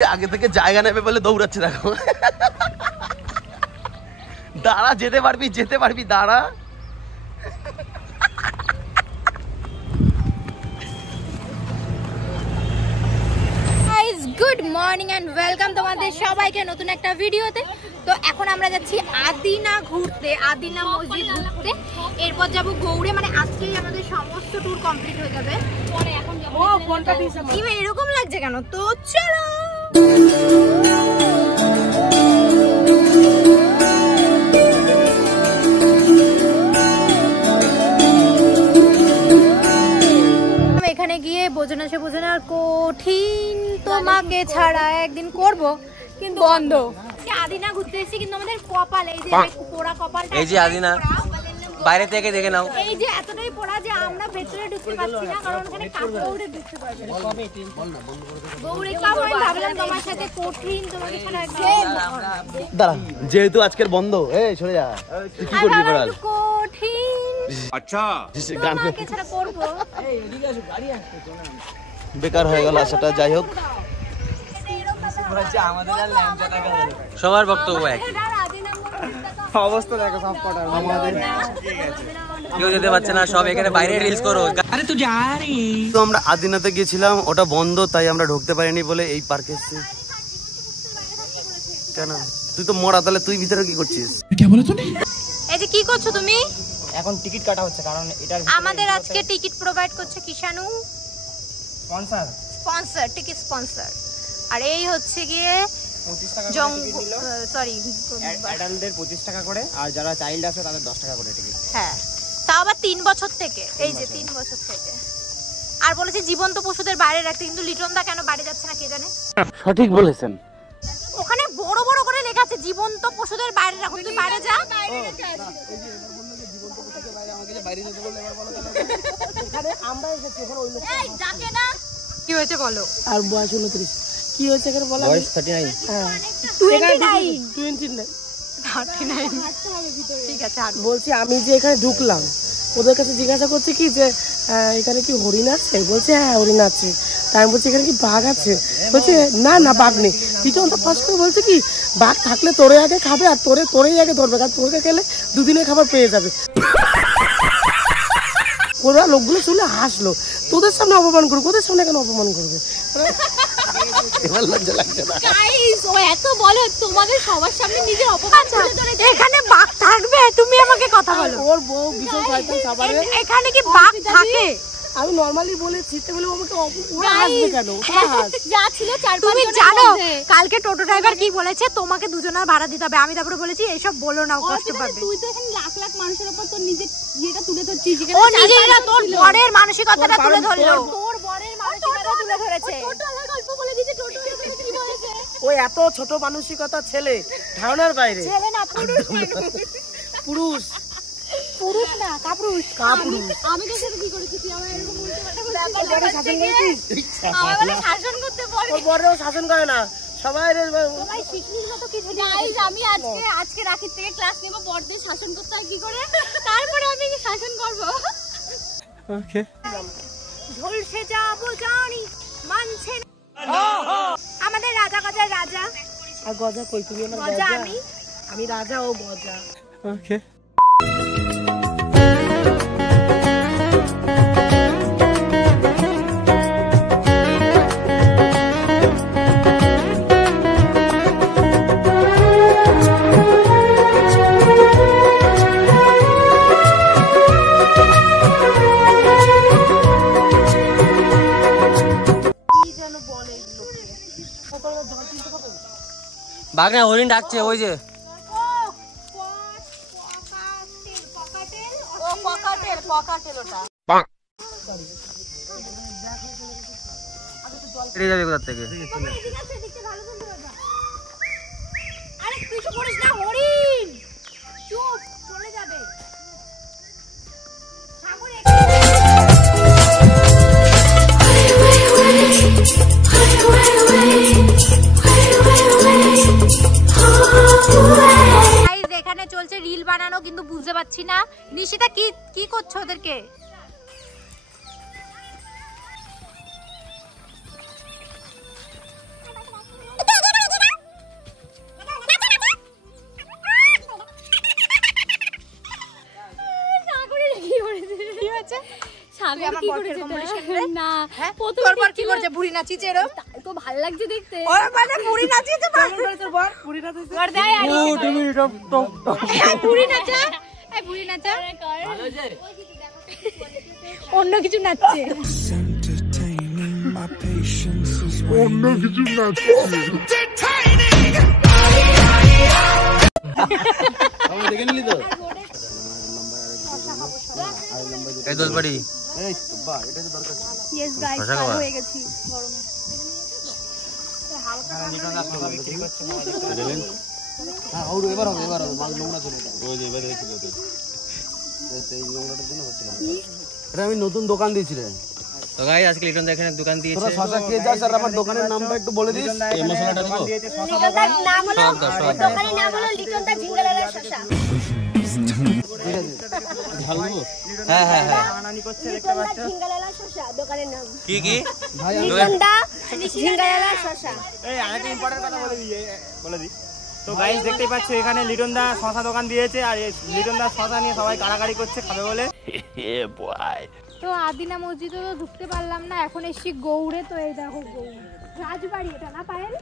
আগে থেকে জায়গা নেবে বলে দৌড়াচ্ছে দেখো। দাঁড়া, যেতে পারবি দাঁড়া। গুড মর্নিং এন্ড ওয়েলকাম তোমাদের সবাইকে নতুন একটা ভিডিওতে। তো এখন আমরা যাচ্ছি আদিনা ঘুরতে, আদিনা মসজিদ ঘুরতে। এরপর যাবো গৌড়ে, মানে আজকেই আমাদের সমস্ত ট্যুর কমপ্লিট হয়ে যাবে। পরে এখন যাবো। কি এরকম লাগছে কেন? তো চলো। এখানে গিয়ে বোঝানো আর কঠিন, তোমাকে ছাড়া একদিন করব কিন্তু বন্ধ। আদিনা ঘুরতে এসেছি কিন্তু আমাদের কপাল এই যে পোড়া কপালটা, এই যে আদিনা বাইরে থেকে দেখে নাও। এই যে এতটাই পোড়া যে আমরা ভেতরে ঢুকতে পারছি না, কারণ ওখানে কাকা উড়ে ঢুকতে পারবে না। গৌড়ে কাম আমি ভাবলাম তোমার সাথে কঠিন, তোমাকে ছাড়া একদিন। দাঁড়া, যেহেতু আজকের বন্ধ, এই সরে যা। তুই কি করবি বল? কঠিন, আচ্ছা তোমাকে ছাড়া করব। এই এদিকে আসো, গাড়ি আসছে তো না। বেকার হয়ে গেল আশাটা। যাই হোক, সবার বক্তব্য একই। অবস্থা দেখো সব কটা আমাদের। কেউ যেতে পারছে না, সব এখানে বাইরে রিলস করো। আরে তুই যা রে। তো আমরা আদিনাতে গিয়েছিলাম, ওটা বন্ধ, তাই আমরা ঢুকতে পারিনি বলে এই পার্কে এসেছি। কেন তুই তো মরা, তাহলে তুই ভিতরে কি করছিস? কি বলে তুমি? এই যে কি করছো তুমি? এখন টিকিট কাটা হচ্ছে, কারণ এটা আমাদের আজকে টিকিট প্রোভাইড করছে কিষানু স্পন্সর, টিকিট স্পন্সর। আর এই হচ্ছে গিয়ে 25 টাকা সরি অ্যাডাল্টদের 25 টাকা করে, আর যারা চাইল্ড আছে তাদের 10 টাকা করে টিকিট। হ্যাঁ, তাও আবার 3 বছর থেকে। এই যে 3 বছর থেকে। আর বলেছে জীবন্ত পশুদের বাইরে রাখতে, কিন্তু লিটন দা কেন বাইরে যাচ্ছে না কে জানে। সঠিক বলেছেন। ওখানে বড় বড় করে লেখা আছে জীবন্ত পশুদের বাইরে রাখুন, তুই বাইরে যা। কি হয়েছে বলো? আর বয়স 29। কি হয়েছে এখানে বলো? বয়স 39। হ্যাঁ 39। ঠিক আছে। আর বলছি আমি যে এখানে ঢুকলাম, ওদের কাছে জিজ্ঞাসা করছে কি যে এখানে কি হরিণ আছে? বলছে হ্যাঁ হরিণ আছে। তাই আমি বলছি এখানে কি বাঘ আছে? বলছে না বাঘ নেই। দ্বিতীয় ফার্স্ট করে বলছে কি বাঘ থাকলে তোরে আগে খাবে, আর তোরেই আগে ধরবে, কারণ তোরকে খেলে দুদিনের খাবার পেয়ে যাবে। ওরা লোকগুলো শুনে হাসলো। তোদের সামনে অপমান করবে, ওদের সামনে কেন অপমান করবে? এবার লজ্জা লাগছে না? গাইস, ও এত বলে তোমাদের সবার সামনে নিজের অপমান করে চলেছে। এখানে বাঘ থাকবে? তুমি আমাকে কথা বলো। ওর বউ ভীষণ শয়তান খাবারে। এখানে কি বাঘ থাকে? আমি নরমালি বলেছি, তো বলে আমাকে ওরা হাসবে কেন? যা ছিল 4-5 তুমি জানো কালকে টোটো ড্রাইভার কি বলেছে? তোমাকে দুজনের ভাড়া দিতে হবে। আমি তারপরে বলেছি এইসব বলো না, কষ্ট পাবে। তুই তো এখানে লাখ লাখ মানুষের উপর তোর নিজের ইয়েটা তুলে ধরছিস। ও নিজেরা তোর বরের মানসিকতাটা তুলে ধরলো। তোর বরের মানসিকতা তুলে ধরেছে। টোটোওয়ালা গল্প বলে দিয়েছে। টোটোওয়ালা কি বলেছে? ও এত ছোট মানসিকতা ছেলে, ধারণার বাইরে। ছেলে না, পুরুষ। পুরুষ না, কাপুরুষ। আমি তোর সাথে কি করেছি? তুই আমার এরকম উল্টো পাল্টা করে শাসন করছিস। আমার বলে শাসন করতে বলে। ওর বড়ও শাসন করে না, সবাই শিখলির মতো কিছু। গাইস, আমি আজকে রাখির থেকে ক্লাস নেব বড়দের শাসন করতে হয় কি করে, তারপরে আমি শাসন করব। ওকে। ঝলসে যাব জানি, মানছে না। আমাদের রাজা গজার রাজা। আর গজা কই? তুমি আমার গজা। গজা। আমি রাজা, ও গজা। ওকে। বাঘ না হরিণ ডাকছে, ওই যে যাবে কোথা থেকে। আরে কিছু করিস না, হরিণ চুপ চলে যাবে। এখানে চলছে রিল বানানো, কিন্তু বুঝতে পারছি না নিশিতা কি করছো ওদেরকে। তুই আমার বরকে এরকম বলিস না তোর বর কি করছে বুড়ি নাচিছে এরো তো ভালো লাগছে দেখতে ওরে মানে বুড়ি নাচিছে তোর বর বুড়ি নাচিছে কর দে আর ও তুমি টপ টপ বুড়ি নাচা এই বুড়ি নাচা ভালো যে অন্য কিছু নাচছে অন্য কিছু নাচছে আমরা দেখে নিলি তো এই দোলবাড়ি এই বাহ এটা তো দরকার ইয়েস গাইস ভালো হয়ে গেছি গরমে হালকা ঠান্ডা বিক্রি করছে দেখলেন হ্যাঁ ওর এবার হবে মাল নোংরা চলে যায় ওই যে এবারে দেখছিল তো এই নোংরাটার জন্য হচ্ছে না এটা আমি নতুন দোকান দিয়েছিলাম তো গাইস আজকে লিটন দা এখানে দোকান দিয়েছে তোরা শশা খেয়ে যাস আর আমার দোকানের নামটা একটু বলে দিস এই মশলাটা দেবো লিটন দার নাম হলো দোকানের নাম হলো লিটন দা ঝিঙ্গালালা শশা ঠিক আছে ঝাল দেবো হ্যাঁ হ্যাঁ হ্যাঁ বানানি করছে দেখতে পাচ্ছ ঝিঙ্গালালা শশা দোকানের নাম কি কি ভাই লিটন দা ঝিঙ্গালালা শশা এই আরেকটা ইম্পর্টেন্ট কথা বলে দিই তো গাইস দেখতেই পাচ্ছ এখানে লিটন দা শশা দোকান দিয়েছে আর এই লিটন দা শশা নিয়ে সবাই কাড়াকাড়ি করছে খাবে বলে তো আদিনা মসজিদে তো ঢুকতে পারলাম না এখন এসছি গৌড়ে তো এই দেখো গৌড় রাজবাড়ি এটা না পায়েল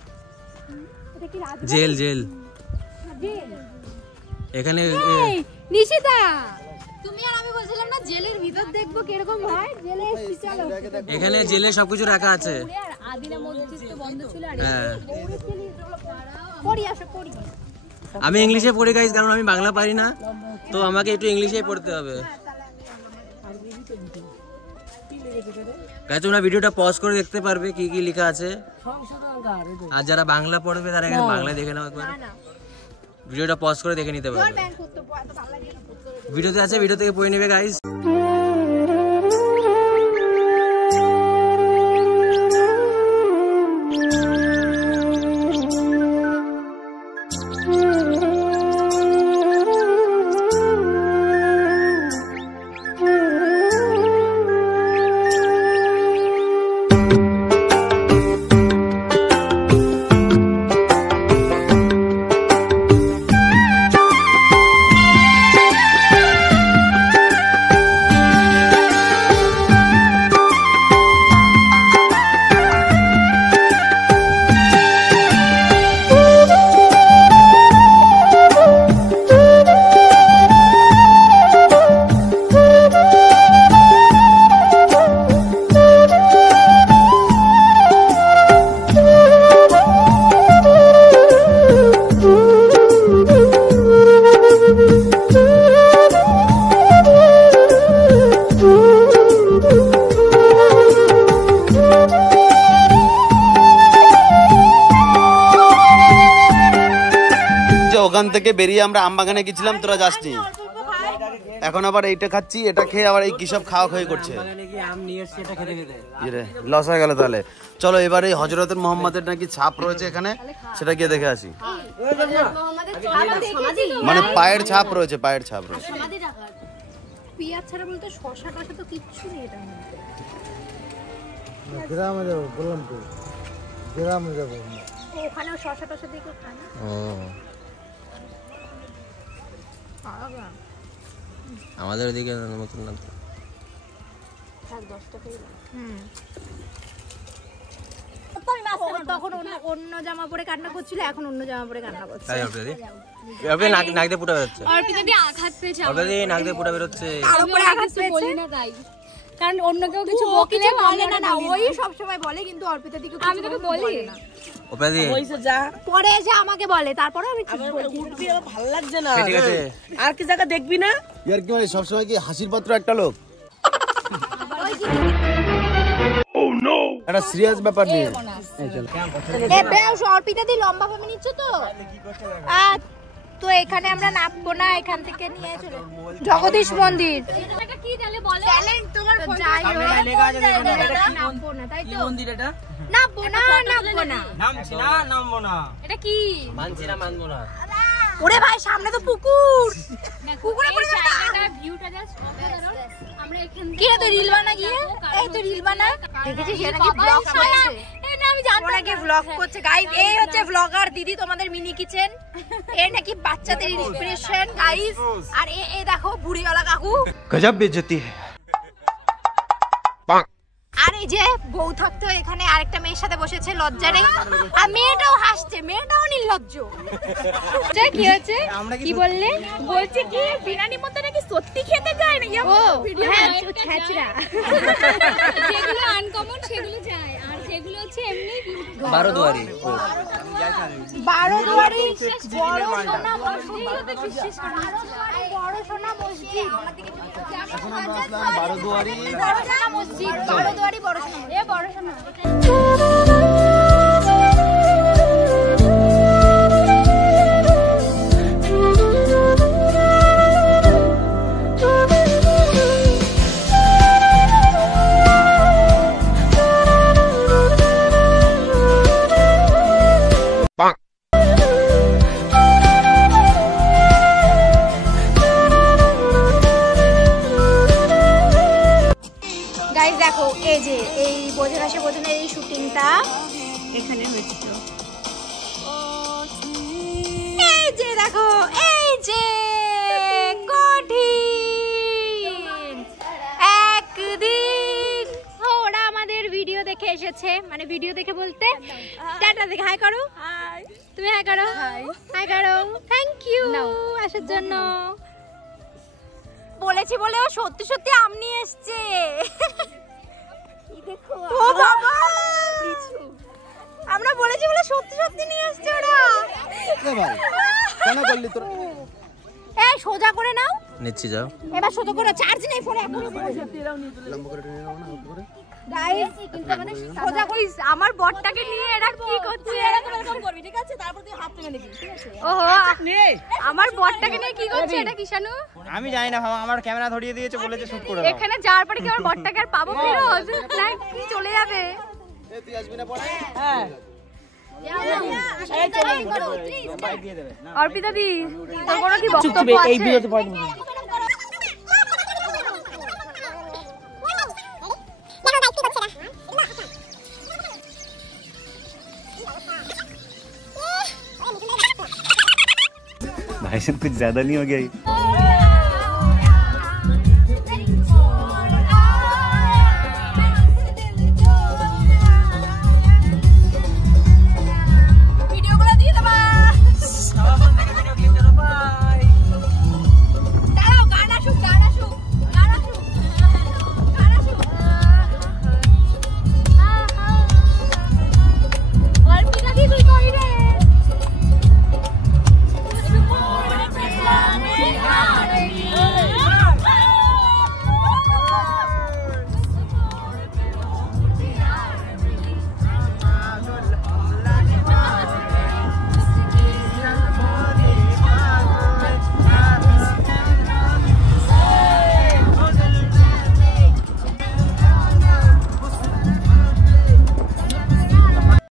এটা কি রাজবাড়ি জেল জেল জেল এখানে এই নিশিতা তুমি আর আমি বলছিলাম না জেলের ভিতর দেখবো কিরকম হয় জেলে এসছি চলো এখানে জেলে সবকিছু রাখা আছে আর আদিনা মসজিদ তো বন্ধ ছিল আর হ্যাঁ পড়ি আসো পড়ি আমি ইংলিশে পড়ি গাইস কারণ আমি বাংলা পারি না তো আমাকে একটু ইংলিশেই পড়তে হবে গাইস তোমরা ভিডিওটা পজ করে দেখতে পারবে কি কি লেখা আছে আর যারা বাংলা পড়বে তারা এখানে বাংলায় দেখে নাও একবার ভিডিওটা পজ করে দেখে নিতে পারবে ভিডিওতে আছে ভিডিও থেকে পড়ে নেবে গাইস ওখান থেকে বেরিয়ে আমরা আমবাগানে গেছিলাম তোরা যাসনি এখন আবার এইটা খাচ্ছি এটা খেয়ে আবার এই কি সব খাওয়া খাওয়ি করছে লস হয়ে গেল তাহলে চলো এবারে হযরতুল মুহাম্মদের নাকি ছাপ রয়েছে এখানে সেটা গিয়ে দেখে আসি মানে পায়ের ছাপ রয়েছে পায়ের ছাপ রয়েছে পিয়াজ ছাড়া বলতে শশা টশা তো কিচ্ছু নেই এটার মধ্যে গ্রামে যাবো বললাম তো গ্রামে যাবো ওখানে শশা টশা দিয়ে খায় না আমাদের ওদিকে নতুন না তখন অন্য জামা পরে কান্না করছিল এখন অন্য জামা পরে কান্না করছে নাক দিয়ে ফুটা বেরোচ্ছে অর্পিতা দি আঘাত পেয়েছে নাক দিয়ে ফুটা বেরোচ্ছে তার উপরে আঘাত পেয়েছে না তাই কারণ অন্য কেউ কিছু বকলে বলে না ওই সব সময় বলে কিন্তু অর্পিতা দিকে আমি তোকে বলি না ওপাদি ওইসে যা পরে এসে আমাকে বলে তারপরে আমি চুপ করি উঠবি আর ভালো লাগছে না ঠিক আছে আর কি জায়গা দেখবি না ইয়ার কি মানে সব সময় কি হাসির পাত্র একটা লোক একটা সিরিয়াস ব্যাপার নিয়ে এ বেশ অর্পিতা দি লম্বা ভাবে নিচ্ছ তো তো এখানে আমরা নামবো না এখান থেকে নিয়ে চলো জগদীশ মন্দির এটা কি তাহলে বলো ট্যালেন্ট তোমার ফোন নামবো না তাই তো মন্দির এটা নামবো না নামছি না নামবো না এটা কি মানছি না মানবো না ওরে ভাই সামনে তো পুকুর পুকুরে পড়ে জায়গাটা ভিউটা জাস্ট অসাধারণ আমরা এখান কি রে তুই রিল বানা গিয়ে এই তো রিল বানা দেখেছিস এটা কি ব্লগ করছে এই না আমি জানতাম না কি ব্লগ করছে গাইস এই হচ্ছে ব্লগার দিদি তোমাদের মিনি কিচেন এই নাকি বাচ্চাদের ইন্সপিরেশন গাইস আর এই দেখো বুড়িওয়ালা কাকু গজব বেইজ্জতি আর এই যে বউ থাকতো এখানে আরেকটা মেয়ের সাথে বসেছে লজ্জা নেই, আর মেয়েটাও হাসছে, মেয়েটাও নির্লজ্জ। কি হয়েছে কি বললে? বলছে কি বিরিয়ানির মধ্যে নাকি সত্যি খেতে যায় না। ও হ্যাঁ ছ্যাচড়া, যেগুলো আনকমন সেগুলো যায়, আর যেগুলো হচ্ছে এমনি 12 দুয়ারি 12 দুয়ারি বড় সোনা মসজিদ, বড় সোনা মসজিদ। এখন আমরা আসলাম 12 দুয়ারি বড় সোনা মসজিদ, 12 দুয়ারি বড় সোনা, এ বড় সোনা। গাইস দেখো এই যে এই বোঝানাশে বোঝানোর এই শুটিংটা এখানে হয়েছিল। এই যে দেখো এই যে কঠিন একদিন ওরা আমাদের ভিডিও দেখে এসেছে, মানে ভিডিও দেখে বলতে টাটা দেখে হাই করো, তুমি হাই করো, হাই করো, থ্যাংক ইউ আসার জন্য। বলেছি বলে ও সত্যি সত্যি আম নিয়ে এসছে। ও বাবা, আমরা বলেছি বলে সত্যি সত্যি নিয়ে এসছে ওরা। কেন করলি তোরা? এই সোজা করে নাও, নিচ্ছি যাও। এবার সোজা করো, চার্জ নেই ফোনে এখন। লম্বা করে টেনে নাও না, হালকা করে। গাইস কিন্তু আমাদের সোজা করিস। আমার বটটাকে নিয়ে এরা কি করছে? এরকম করবি ঠিক আছে, তারপর তুই হাত তুলে নিবি ঠিক আছে। ওহো আমার বটটাকে নিয়ে কি করছে এটা? কিষানু আমি জানি না, আমার ক্যামেরা ধরিয়ে দিয়েছে, বলেছে শুট করে দাও। এখানে যাওয়ার পরে কি আমার বটটাকে আর পাবো ফিরোজ? না কি চলে যাবে? এই তুই আসবি না পরে? হ্যাঁ অর্পিতা দি তোর কোনো কি বক্তব্য আছে? এই ভিডিওতে পড়ে নেব। भाई साहब कुछ ज्यादा नहीं हो गया?